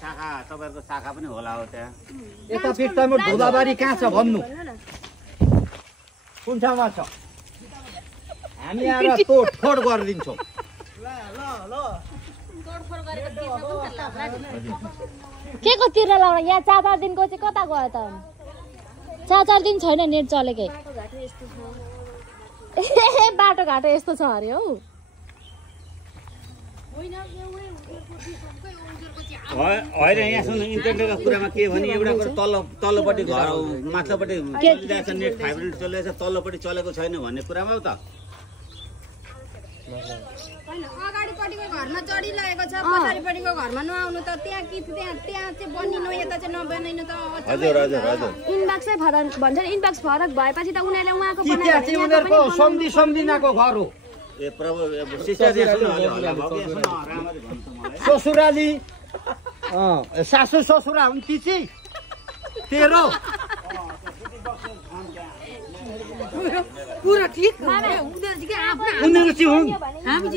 शाखा तपाईँको शाखा पनि होला हो त्यहाँ यता फिर्तामा ढोलाबारी कहाँ छ भन्नु कुन ठाउँमा छ हामी आएर तोडफोड गरिदिन्छौँ के को तिर्न लाउन यहाँ 4-4 दिनको चाहिँ कता गयो त 4-4 दिन छैन नेट चलेकै बाटोघाटो यस्तो छ अरे हौ होइन यहाँ सुन्नु इन्टरनेटको कुरामा के भने एउटा तल्लोपट्टि घर माथिल्लोपट्टि चलिरहेछ नेट फाइबर चलिरहेछ तल्लोपट्टि चलेको छैन भन्ने कुरामा हो त अगाडिपट्टिको घरमा चढिरहेको छ पछाडिपट्टिको घरमा नआउनु त त्यहाँ चाहिँ बनिनु यता चाहिँ नबनिनु त हजुर हजुर हजुर इनबक्सै फरक भन्छन् इनबक्स फरक भएपछि त उनीहरूले उहाँको उनीहरूको सम्झिनाको घर हो ए प्रभु ससुराली सासू ससुरा हुन् ती चाहिँ तेरो कुरा ठीक उनीहरू चाहिँ हुन् हामी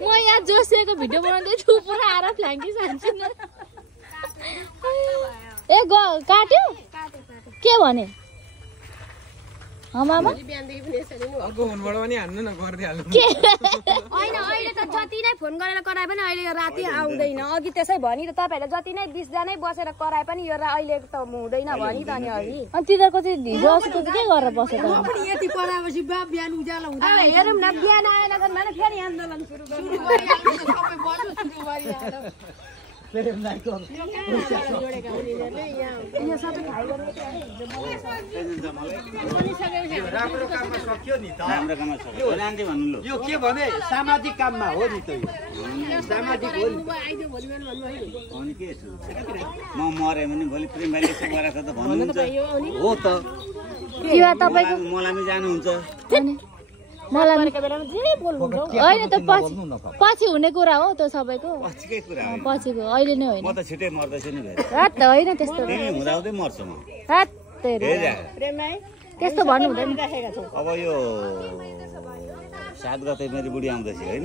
म यहाँ जोसिएको भिडियो बनाउँदै छु पुरा आएर फ्ल्याङ्की सान्छु ए काट्यो के भने मामा अर्को फोनबाट पनि हान्नु न गरिदिइहाल्नु होइन अहिले त जति नै फोन गरेर कराए पनि अहिले यो राति आउँदैन अघि त्यसै भनि त तपाईँहरूले जति नै 20 जनै बसेर कराए पनि यो अहिले त हुँदैन भनि त नि अघि अनि तिनीहरूको चाहिँ हिजो अस्ति त के गरेर बसेको यति पढाएपछि बिहान उज्यालो हुँदा हेरौँ न बिहान आएन भने फेरि आन्दोलन सुरु गरिहाल्नु सबै बस्नु सुरु गरिहाल्नु राम्रो काममा सक्यो नि त राम्रो काममा सक्यो यो के भने सामाजिक काममा हो नि त यो सामाजिक हो नि के म मरे भने भोलि प्रेम भाइले यसो गरेको त भन्नुहुन्छ हो त तपाईँको मलाई पनि जानुहुन्छ मलाई होइन त पछि हुने कुरा हो त्यो सबैको पछिकै कुरा हो पछिको अहिले नै होइन म त छिटै मर्दैछु नि रात त होइन त्यस्तो हुँदाहुँदै मर्छु म त्यस्तो भन्नु हुँदैन अब यो 7 गते मेरो बुढी आउँदैछ होइन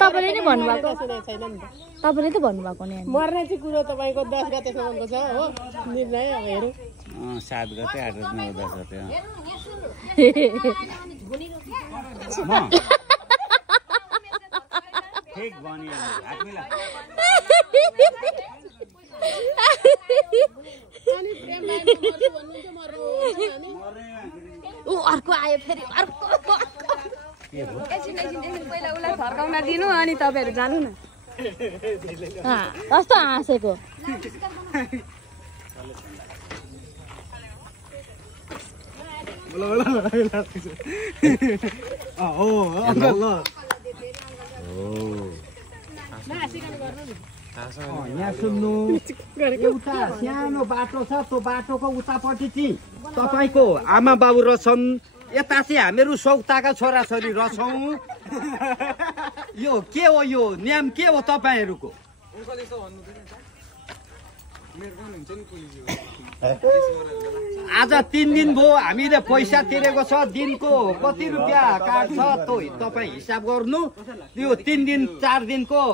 तपाईँले नै भन्नुभएको तपाईँले त भन्नुभएको नि मर्ने चाहिँ कुरो तपाईँको 10 गतेसम्मको छ हो निर्णय अब हेरौँ 7 गते 8 गते 9 10 गते ठीक भनियो हात मिला अर्को आयो फेरि अर्को एकछिन पहिला उसलाई फर्काउन दिनु अनि तपाईँहरू जानु न कस्तो हाँसेको यहाँ सुन्नु एउटा सानो बाटो छ त्यो बाटोको उतापट्टि चाहिँ तपाईँको आमा बाबु रहेछन् यता चाहिँ हामीहरू सौताका छोराछोरी रहेछौँ यो के हो यो नियम के हो तपाईँहरूको आज 3 दिन भयो हामीले पैसा तिरेको छ दिनको कति रुपियाँ काट्छ त्यो तपाईँ हिसाब गर्नु त्यो 3 दिन 4 दिनको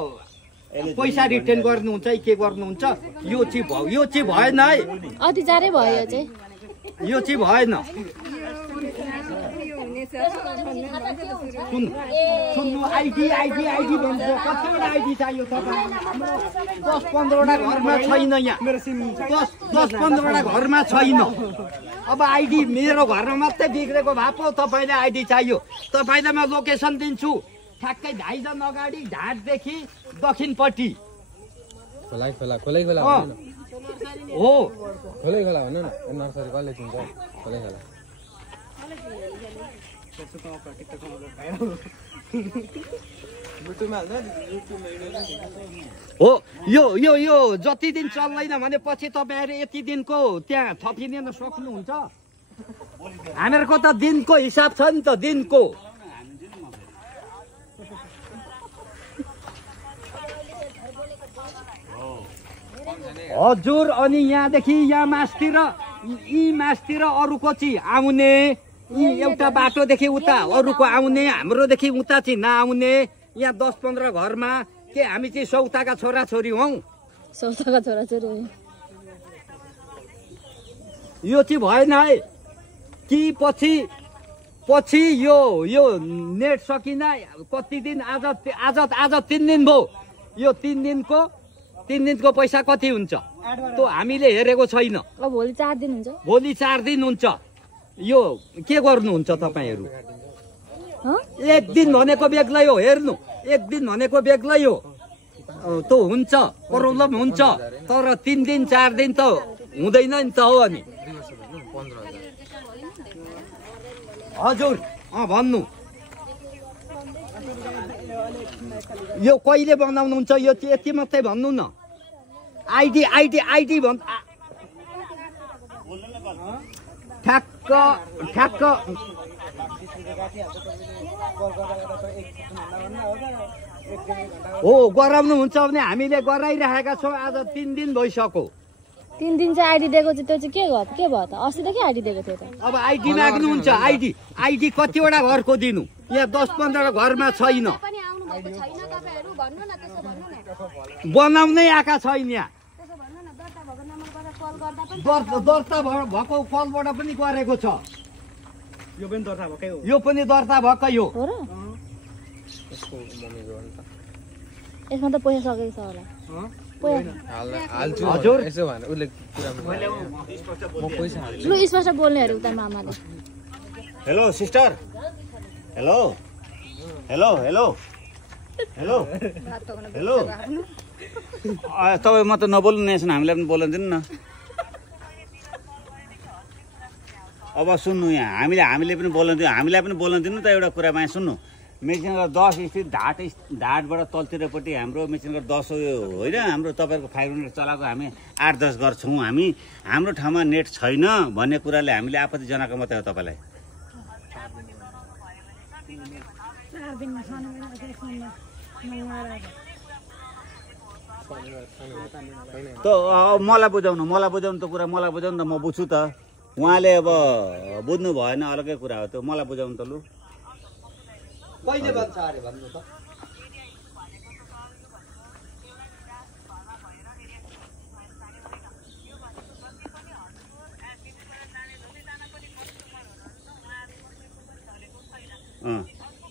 पैसा रिटर्न गर्नुहुन्छ के गर्नुहुन्छ यो चाहिँ भएन है अत्याचारै भयो चाहिँ यो चाहिँ भएन सुन्नु आइडी भन्छ कतिवटा आइडी चाहियो तपाईँ 10-15वटा घरमा छैन यहाँ 10-15वटा घरमा छैन अब आइडी मेरो घरमा मात्रै बिग्रेको भए पो तपाईँले आइडी चाहियो तपाईँलाई म लोकेसन दिन्छु ठ्याक्कै 2.5 जन अगाडि घाटदेखि दक्षिणपट्टि खोला हो खोलै खोला भन्नु न नर्सरी कसले चिन्छ खोलै खोला हो यो जति दिन चल्दैन भने पछि तपाईँहरू यति दिनको त्यहाँ थपिदिन सक्नुहुन्छ हामीहरूको त दिनको हिसाब छ नि त दिनको। हजुर अनि यहाँदेखि यहाँ मासतिर यी मासतिर अरूको चाहिँ आउने, यी एउटा बाटोदेखि उता अरूको आउने, हाम्रोदेखि उता चाहिँ नआउने। यहाँ 10-15 घरमा के हामी चाहिँ सौताका छोराछोरी हौ? सौताका छोराछोरी यो चाहिँ भएन है कि पछि यो नेट सकिन कति दिन? आज 3 दिन भयो। यो 3 दिनको पैसा कति हुन्छ त्यो हामीले हेरेको छैन। भोलि 4 दिन हुन्छ। भोलि 4 दिन हुन्छ। यो के गर्नुहुन्छ तपाईँहरू? 1 दिन भनेको बेग्लै हो। हेर्नु, 1 दिन भनेको बेग्लै हो। त्यो हुन्छ, प्रब्लम हुन्छ, तर 3 दिन 4 दिन त हुँदैन नि त हो। अनि हजुर भन्नु, यो कहिले बनाउनुहुन्छ? यो चाहिँ यति मात्रै भन्नु न। आइडी भन् ठ्याक्क हो गराउनुहुन्छ भने हामीले गराइरहेका छौँ। आज 3 दिन भइसक्यो। 3 दिन चाहिँ आइडी दिएको चाहिँ त्यो चाहिँ के भयो त? अस्तिदेखि आइडी दिएको थियो त। अब आइडी माग्नुहुन्छ। आइडी कतिवटा घरको दिनु? यहाँ 10-15 घरमा छैन, बनाउनै आएका छैन। यहाँ दर्ता भएको कलबाट पनि गरेको छ। यो पनि दर्ता भएकै हो। यो पनि दर्ता भएकै हो। यसमा त पैसा सकेको छ होला। हजुर यसो भने उसले कुरा म पैसा हाल्छु। लु स्पष्ट बोल्ने अरे उता मामाले। Hello sister, hello hello hello hello hello तपाईँ म त नबोल्नु नै छन्, हामीलाई पनि बोल्न दिनु न। अब सुन्नु, यहाँ हामीले पनि बोल्न दिनु, हामीलाई पनि बोल्न दिनु त। एउटा कुरामा यहाँ सुन्नु, मेसिनगर 10 स्थित ढाटबाट तलतिरपट्टि हाम्रो मेसिनगर 10 होइन, हाम्रो तपाईँहरूको 500 चलाएको हामी 8-10 गर्छौँ। हाम्रो ठाउँमा नेट छैन भन्ने कुराले हामीले आपत्ति जनाएको मात्रै हो तपाईँलाई। त मलाई बुझाउनु त कुरा, मलाई बुझाउनु त म बुझ्छु त। उहाँले अब बुझ्नु भएन, अलग्गै कुरा हो त्यो। मलाई बुझाउनु त लु। कहिले बन्छ अरे भन्नु त।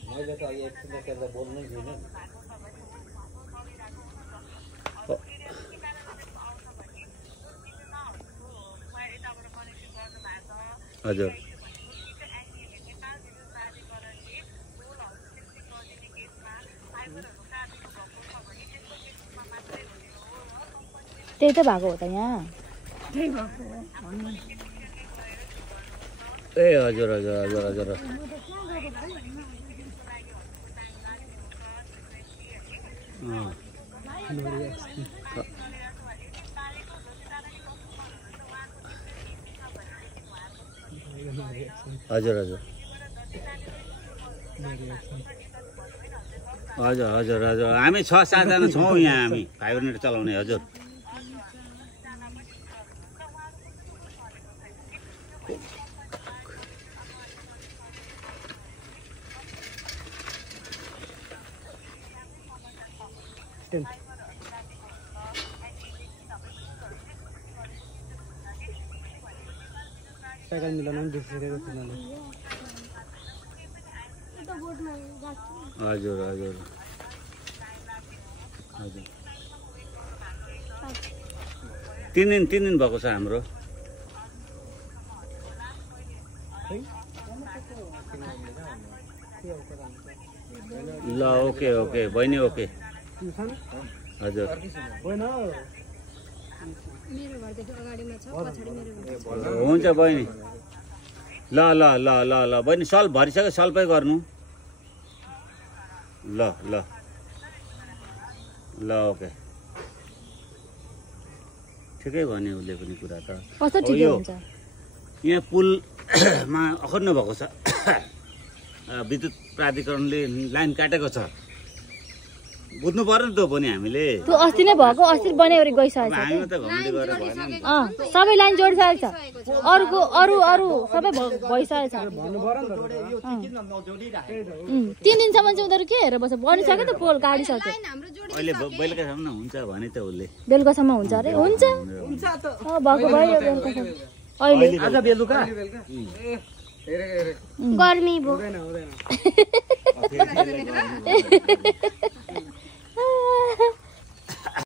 मैले त एकछिन त्यसलाई बोल्नै दिएन। हजुर त्यही त भएको हो त यहाँ। ए हजुर हजुर हजुर हजुर हजुर हजुर हजुर हजुर हजुर हामी 6-7 जना छौँ यहाँ, हामी 500 चलाउने। हजुर साइकल मिलाउन बिर्सेको थिएन। हजुर हजुर हजुर 3 दिन भएको छ हाम्रो। ल ओके ओके बहिनी ओके। हजुर हुन्छ बहिनी। ल ल ल ल ल बहिनी सल्भ भरिसक्यो, सल्भै गर्नु। ल ल ल ओके ठिकै भन्यो उसले पनि कुरा त। कस्तो ठिकै हुन्छ? यहाँ पुल मा अखर्नु भएको छ विद्युत प्राधिकरणले लाइन काटेको छ बुझ्नु पर्यो नि त पनि हामीले त्यो अस्ति नै भएको अस्ति बनाएर गइसकेको छ हामी त घुम्दै गएर भएन नि सबै लाइन जोडिसकेको छ अरूको अरू सबै भइसकेको छ 3 दिनसम्म चाहिँ उनीहरू के हेरेर बस्छ बनिसक्यो त पोल काटिसक्यो अहिले बेलुकासम्म हुन्छ भने त उसले बेलुकासम्म हुन्छ अरे हुन्छ भएको भयो बेलुकासम्म अहिले आज बेलुका गर्मी भो हुँदैन